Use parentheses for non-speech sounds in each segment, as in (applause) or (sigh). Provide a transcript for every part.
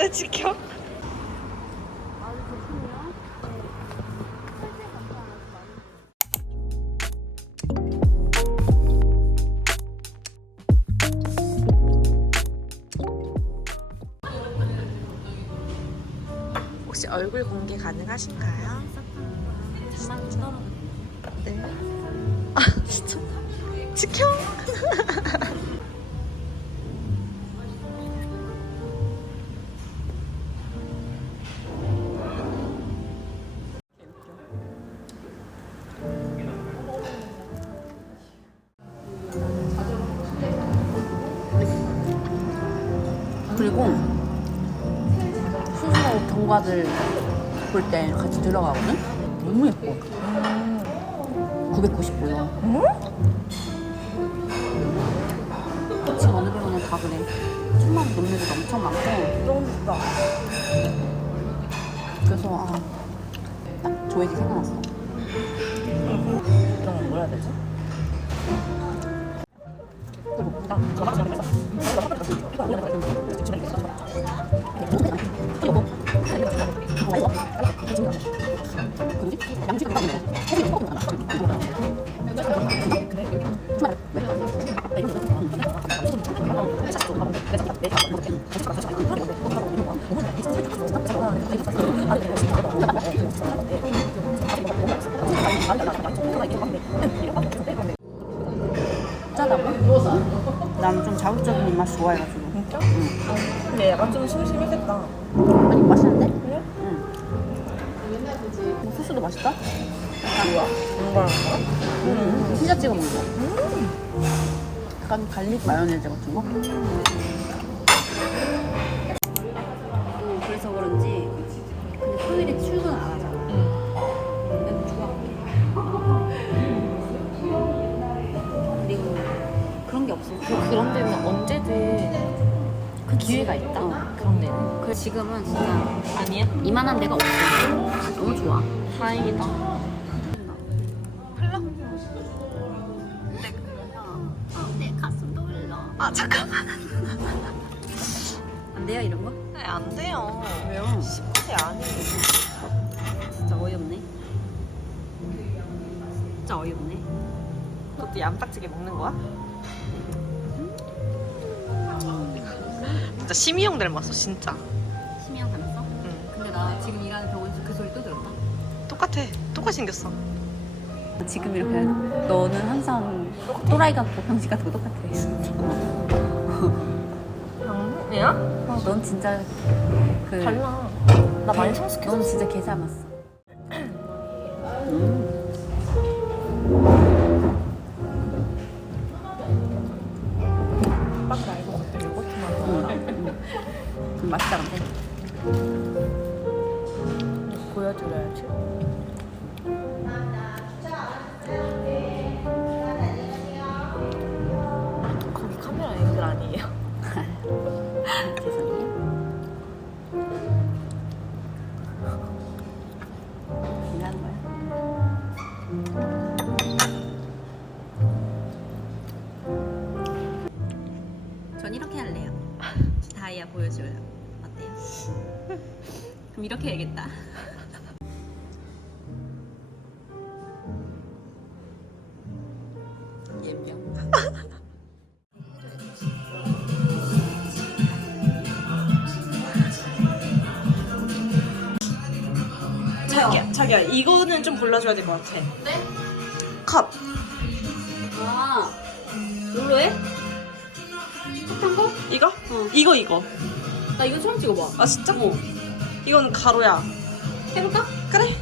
안돼 지켜. 혹시 얼굴 공개 가능하신가요? 네. 아 진짜 지켜. (laughs) 경과들 볼 때 같이 들어가거든? 너무 예뻐. 990불러. 지금 어느 병원은 다 그래. 천만 원 넘는 데도 엄청 많고. 너무 좋다. 그래서 아, 딱 조회지 생각났어. 이런 건 뭐라 해야 되지? 나는 좀 자극적인 입맛 좋아해가지고. 진짜? 근데 약간 좀 심심했겠다. 아니, 맛있는데? 그래? 응. 뭐 소스도 맛있다? 뭐야? 뭔가 음. 피자 찍어 먹는 거. 약간 갈릭 마요네즈 같은 거? 그 기회가 있다. 그런 데는. 그 지금은 진짜 아니야? 이만한 데가 없어. 너무 좋아. 다행이다. 내 가슴 떨려. 아 잠깐만. 안 돼요 이런 거? 네, 안 돼요. 왜요? 10대 아니에요. 진짜 어이없네. 진짜 어이없네. 그것도 얌딱지게 먹는 거야? 진짜 심이형 닮았어 진짜. 심이형 닮았어? 응. 근데 나 지금 일하는 병원에서 그 소리 또 들었다. 똑같아. 똑같이 생겼어. 지금 이렇게 너는 항상 또라이 같고 병신 같고 똑같아. 얘야? 어, 넌 진짜 그 달라. 나 많이 성숙했어. 넌 진짜 개 닮았어. 맛있다 근데. 보여드려야지. 자기야, 자기야, 이거는 좀 골라줘야 될 것 같아. 네? 컵. 아, 롤로 해? 한 거? 이거? 어. 이거, 이거. 나 이거 처음 찍어봐. 아, 진짜? 이건 가로야. 해볼까? 그래.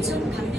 아주 반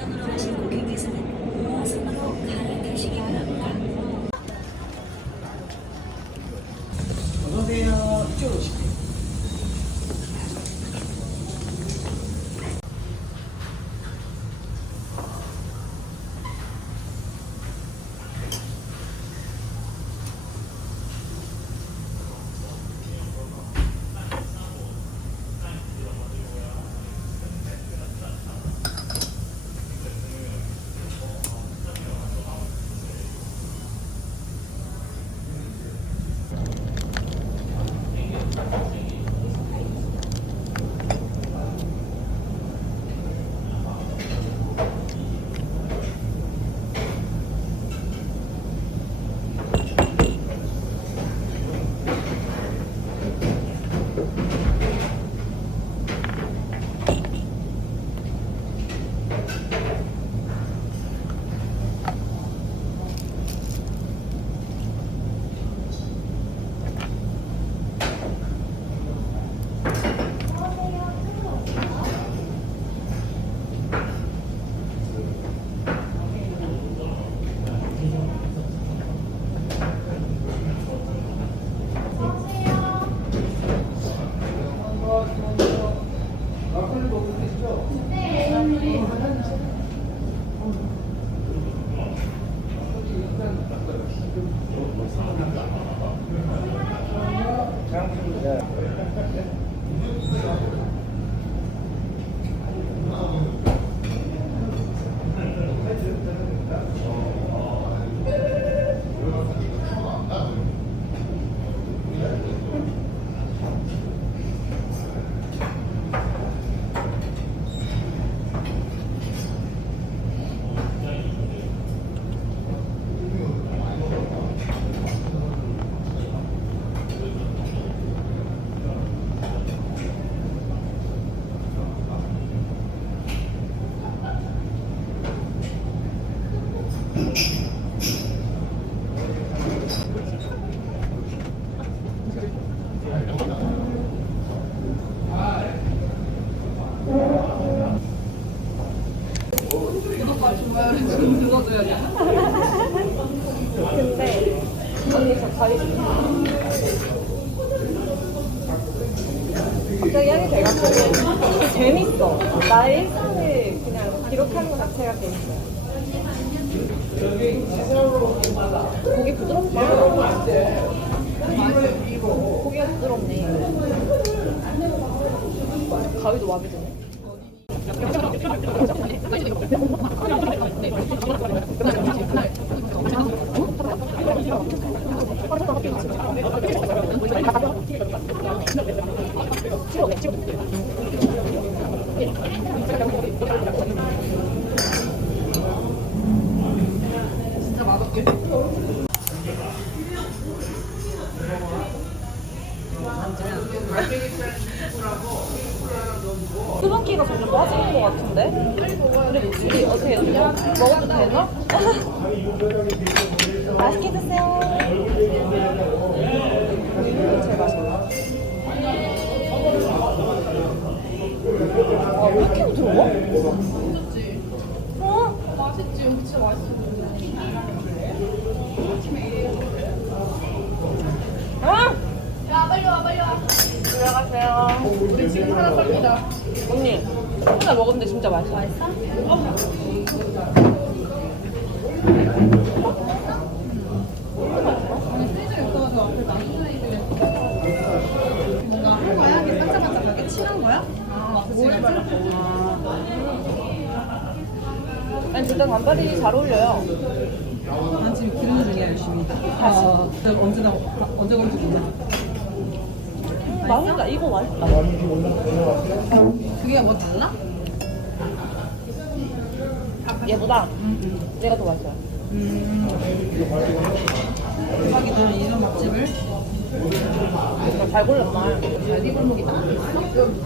자체가 돼 있어요. 고기 부드럽다. 고기가 부드럽네. 가위도 마음에 드네. 맛있게 드세요. 이거 제일 맛있다. 아, 왜 이렇게 들어가? 어? 맛있지 진짜 맛있어 아! 야 빨리 와 빨리 와 들어가세요. 우리 지금 하나 삽니다 언니, 하나 먹었는데 진짜 맛있어. 맛있어? 아니 프리즈에 있어가지고 앞에 나중에 뭔가 한 거야? 이게 반짝반짝하게 칠한 거야? 아 모래 발랐고 진짜 단발이 잘 어울려요. 난 지금 기르는 중이야 열심히 아 언제 나 언제 건지 몰라 맛있다. 이거 맛있다. 그게 뭐 달라? 얘보다 얘가 더 맛있어요. 음 대박이다 이런 맛집을 잘 골랐다. 어디 골목이다?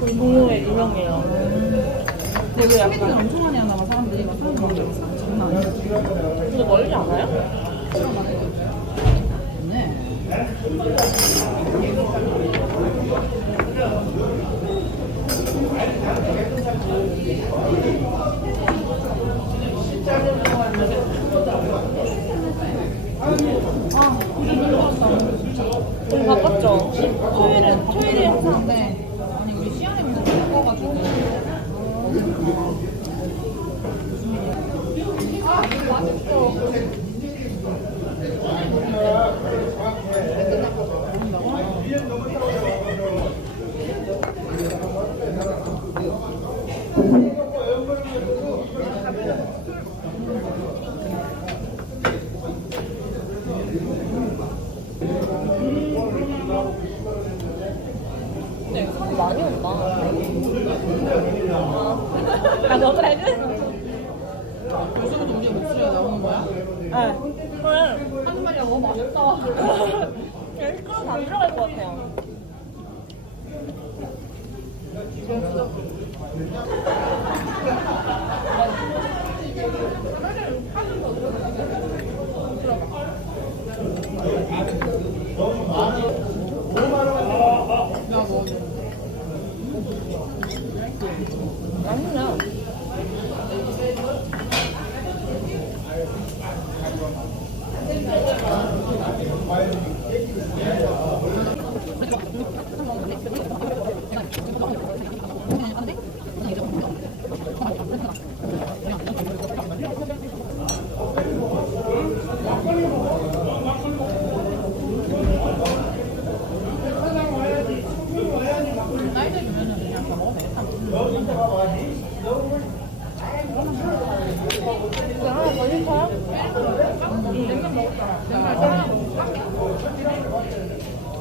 동료에 유명해요. 되게 소개팅 약간 엄청 많이 하나 근데 멀지 않아요? 네좀 바빴죠? 토요일은, 토요일에 항상 네. 아니 우리 시안에 먼저 바꿔가지고 네, 사람 많이 온다. 아, 너도 해준? 벌써부터 우리 목소리가 나오는 거야? 네. 응. 한마리야 너무 맛있다 여기 끌어서 안 들어갈 것 같아요. 야 뭐. 맛있네. 사이드 주면은 그냥 다 먹어도 되겠다 이거 하나 더 시켜요?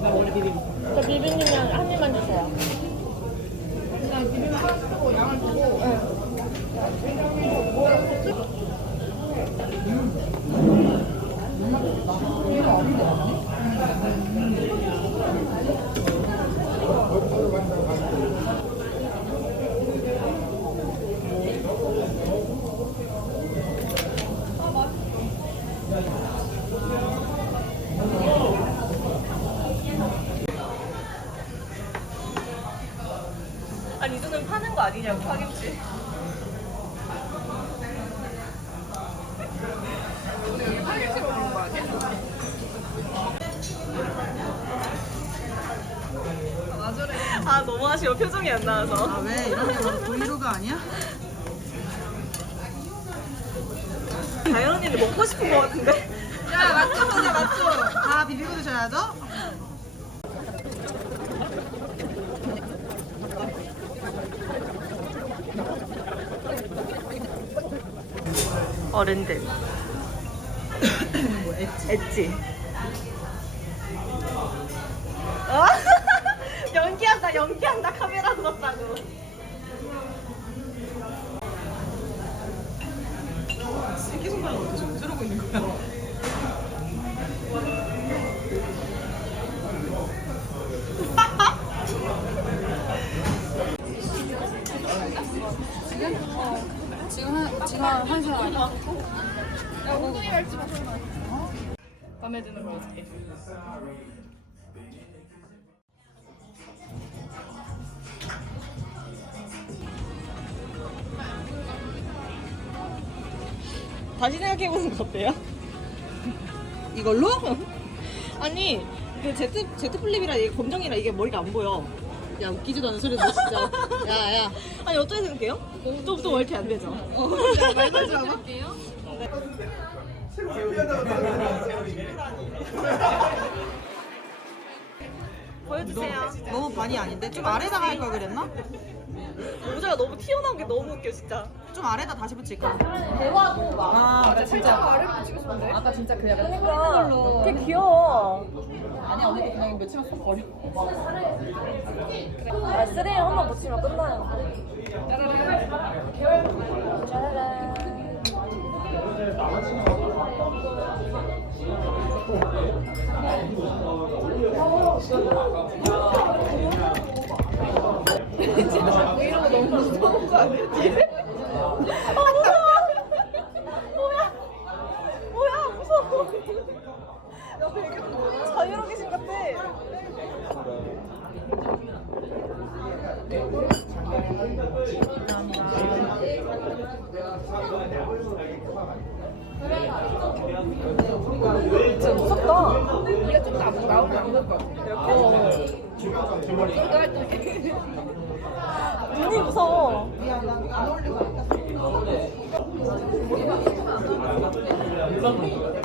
나 원래 비빔 저 비비님이랑 한 입만 주세요. 그냥 비빔 하나 시키고 양을 주고 아니, 이 정도면 파는 거 아니냐고, 파김치. 아, 너무 아쉬워. 표정이 안 나와서. 아 왜 이런 게 브이로그 아니야? 다현 언니는 먹고 싶은 거 같은데? 야 맞죠 맞죠 다 비비고 드셔야죠 어른들. 엣지. 어? (laughs) 연기한다, 연기한다. 카메라 들었다고. 새끼손가락 어떻게 좀 저러고 있는 거야? 지금 한 지금 한 시간 아니야? 마음에 드는 거 어떻게? 다시 생각해보는 거 어때요? 이걸로? 아니 그 제트 제트 플립이라 이게 검정이라 이게 머리가 안 보여. 야 웃기지도 않은 소리 너 진짜. 야야. 아니 어떻게 생각해요? 또또 멀티 안 되죠? 말하지 않아? (laughs) 보여주세요. 너무 반이 아닌데 좀 아래다가 할 걸 그랬나? 모자가 너무 튀어나온 게 너무 웃겨 진짜. 좀 아래다 다시 붙일까? 대화도 막. 아 진짜. 아래로 붙이고 싶은데. 아까 진짜 그 약간 그러니까 되게 귀여워. 아니 언니도 그냥 며칠만 쏙 버려. 아 쓰레기 한번 붙이면 끝나요. 짜라란. 이런 거 너무 무서운 거 아니야? 뭐야? 뭐야? 무서워. 야 배경 자유로 계신 같아. 진짜 무섭다. 이게 좀더 앞으로 나오면 안될것 같아. 이렇게? 눈이 무서워. 어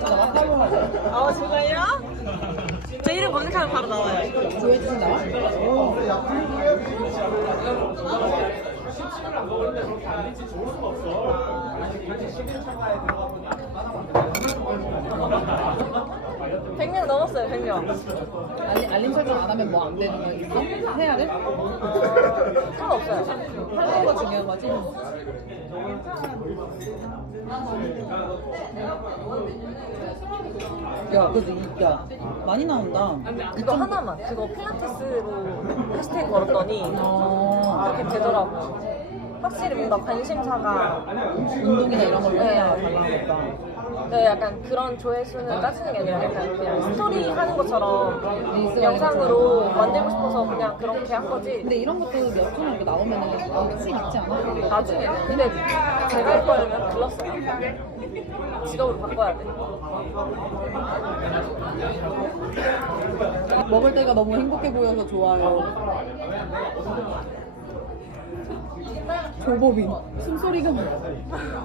찾아와? 팔로우 아 정말요? 제 이름 검색하면 바로 나와요. 조회수 나와? 명 넘었어요, 100명. 알림, 알림 설정 안 하면 뭐 안 되는 거 있어? 해야 돼? 상관없어요. 하는 거 중요한 거지. 야, 그래도 이- 야 많이 나온다. 그거 하나만. 그거 필라테스로 해시태그 걸었더니 어, 이렇게 되더라고. 확실히 뭔가 관심사가 운동이나 이런 걸로 네. 해야 잘 나오니까. 네, 약간 그런 조회수는 따지는 게 아니라 약간 그냥 스토리 하는 것처럼 영상으로 만들고 싶어서 그냥 그렇게 한 거지. 근데 이런 것도 몇천원 나오면은 억지 있지 않아? 나중에. 근데 제가 할 거라면 글렀어요. 직업으로 바꿔야 돼. 먹을 때가 너무 행복해 보여서 좋아요. 조법인 숨소리가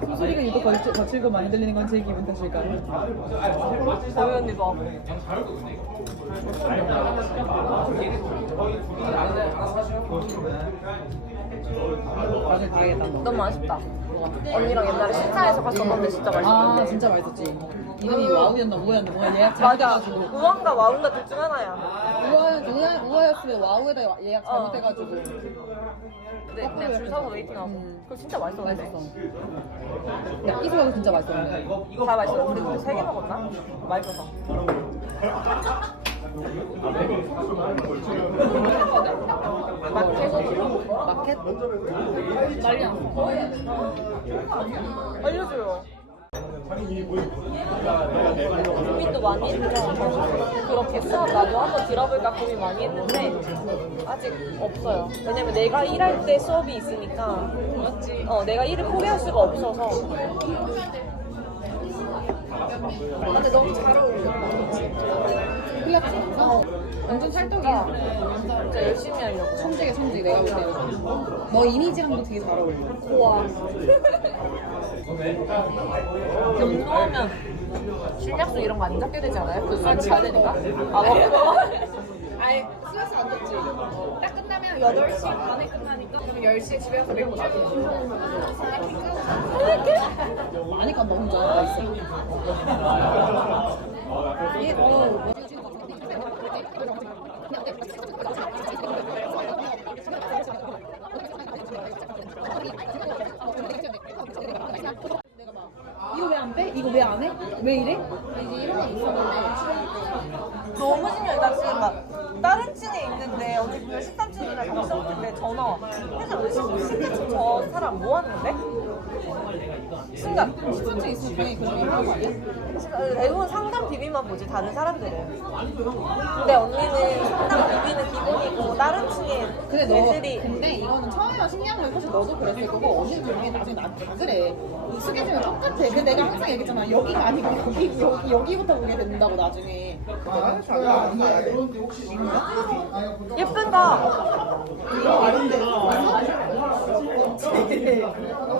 숨소리가 유독 거칠, 거칠고 많이 들리는 건 제 기분 탓일까요? 보이 언니 봐. 너. 너무 아쉽다. 언니랑 옛날에 신사에서 갔었는데 진짜 아 맛있었는데. 진짜 맛있었지. 이름이 와우였나 뭐였나 뭐가 예약 맞아. 잘못해가지고. 우왕과 와운가 둘 중 하나야. 우아 우아 우아였으면 와우에다 예약 어. 잘못해가지고. 네, 그냥 줄 서서 웨이팅하고. 음. 그거 진짜 맛있었는데. 맛있었어. 야 이소가 진짜 맛있었는데. 다 맛있었는데 우리 세개 먹었나? 맛있어서. (laughs) (laughs) 마켓? 마켓? 난리 났어. 알려줘요. 고민도 많이 했죠. 그렇게 수업 나도 한번 들어볼까 고민 많이 했는데 아직 없어요. 왜냐면 내가 일할 때 수업이 있으니까. 어, 내가 일을 포기할 수가 없어서. 근데 너무 잘 어울려. 완전 찰떡이야. 진짜 열심히 하려고. 천재게 천재 내가 볼 때는. 너 이미지랑도 되게 잘 어울려. 고와. 운동하면 실력수 이런 거 안 잡게 되지 않아요? 그 수업 잘 되니까? 아, 먹고. 아예 스트레스 안 줬지. 딱 끝나면 8시 반에 끝나니까 그럼 10시에 집에 가서 맥주 많이 깐다 혼자 있어. 이게 더 이거 왜 안 빼? 이거 왜 안 해? 왜 이래? 이제 이런 거 있었는데 너무 신기해. 나 지금 막 다른 층에 있는데 어디 보면 13층이나 13층인데 전화 와. 그래서 10층 저 사람 뭐 하는데? 순간. 10cm 있으면 당연히 그런 거 하는 거 아니야? 대부분 상담 비비만 보지 다른 사람들은. 근데 언니는 상담 비비는 기본이고 다른 층에 근데 너 애들이 근데 이거는 처음에만 신기한 거야 사실 너도 그랬을 거고 언니도 당연히 나중에 나한테 다 그래 익숙해지면 똑같아 근데 내가 항상 얘기했잖아 여기가 아니고 여기 여기 여기부터 보게 된다고 나중에 예쁜가? 근데 (laughs)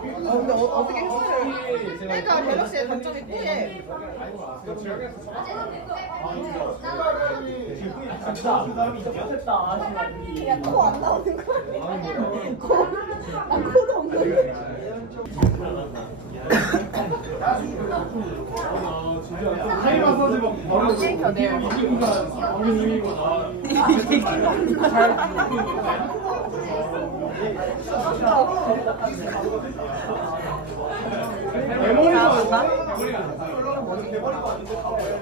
어, 어떻게 헬스를 그러니까 갤럭시의 단점이 쁘게 야코안 나오는 거야 코, 아 코도 없는데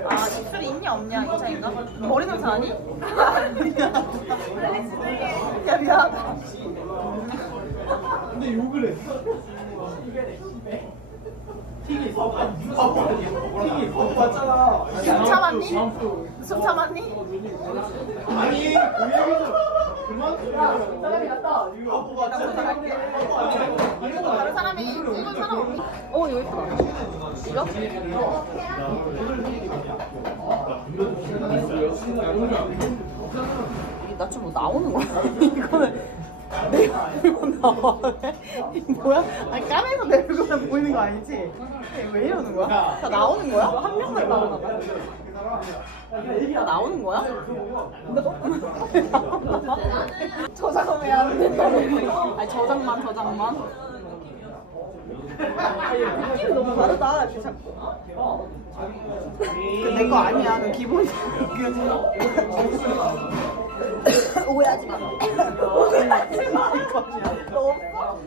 아 입술이 있냐 없냐 이 차인가? 머리 냄새 아니? 숨 참았니? 숨 참았니? 아니, 그 얘기는. 다른 사람이 이건 사람 없니? 어 이거 예쁘다. 이거? 나좀뭐 나오는 거야? (laughs) 이거는 내 나와. 이게 뭐야? 아니 까매서 내 얼굴만 보이는 거 아니지? 왜 이러는 거야? 다 나오는 거야? 한 명만 나오나 봐. 다 나오는 거야? (laughs) 안 된다고? 아니 저장만 저장만. 느낌이 너무 다르다. 자꾸. 내거 아니야. 그 기본이야. 오해하지 마. 오해하지 마. (laughs) 너 없어?